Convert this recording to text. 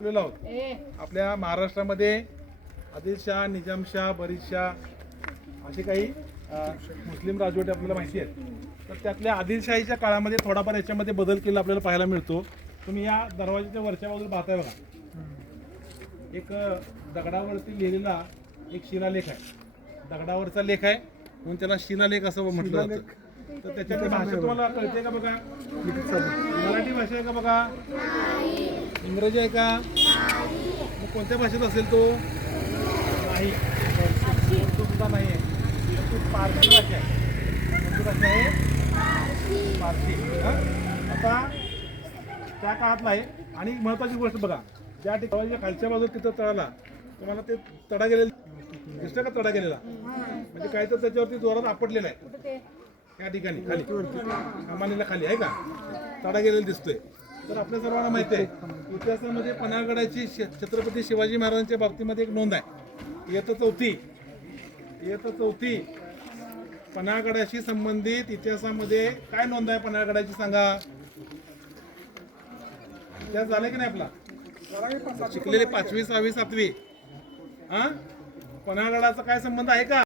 आहोत आपल्या महाराष्ट्रामध्ये आदिलशाह, निजामशाह, बरीदशाह असे काही मुस्लिम राजवटी आपल्याला माहिती आहेत. तर त्यातल्या आदिलशाहीच्या काळामध्ये थोडाफार याच्यामध्ये बदल केला आपल्याला पाहायला मिळतो. तुम्ही या दरवाजाच्या वरच्या बाजूला पाहताय बघा, एक दगडावरती लिहिलेला एक शिलालेख आहे. दगडावरचा लेख आहे म्हणून त्याला शिलालेख असं म्हटलं जातं. तर त्याच्यातली भाषा तुम्हाला कळते का बघा? मराठी भाषा आहे का बघा? इंग्रजी आहे का? मग कोणत्या भाषेत असेल तो? नाही, तो सुद्धा नाही आहे. ती पारसी भाषा आहे. कोणती भाषा आहे? पारसी. आता त्या काळातला आहे. आणि महत्त्वाची गोष्ट बघा, ज्या ठिकाणी खालच्या बाजूला तिथं तळाला तुम्हाला ते तडा गेलेला दिसतं का? तडा गेलेला म्हणजे काय तर त्याच्यावरती जोरात आपटलेला आहे. या ठिकाणी खाली कमानीला खाली आहे का तडा गेलेला दिसतोय. तर आपल्या सर्वांना माहिती आहे, इतिहासामध्ये पन्हाळगडाची छत्रपती शिवाजी महाराजांच्या बाबतीमध्ये एक नोंद आहे. इयत्ता चौथी पन्हाळगडाशी संबंधित इतिहासामध्ये काय नोंद आहे पन्हाळगडाची सांगा? इतिहास झाले की नाही आपला? शिकलेले 5वी 6वी 7वी. पन्हाळगडाचा काय संबंध आहे का?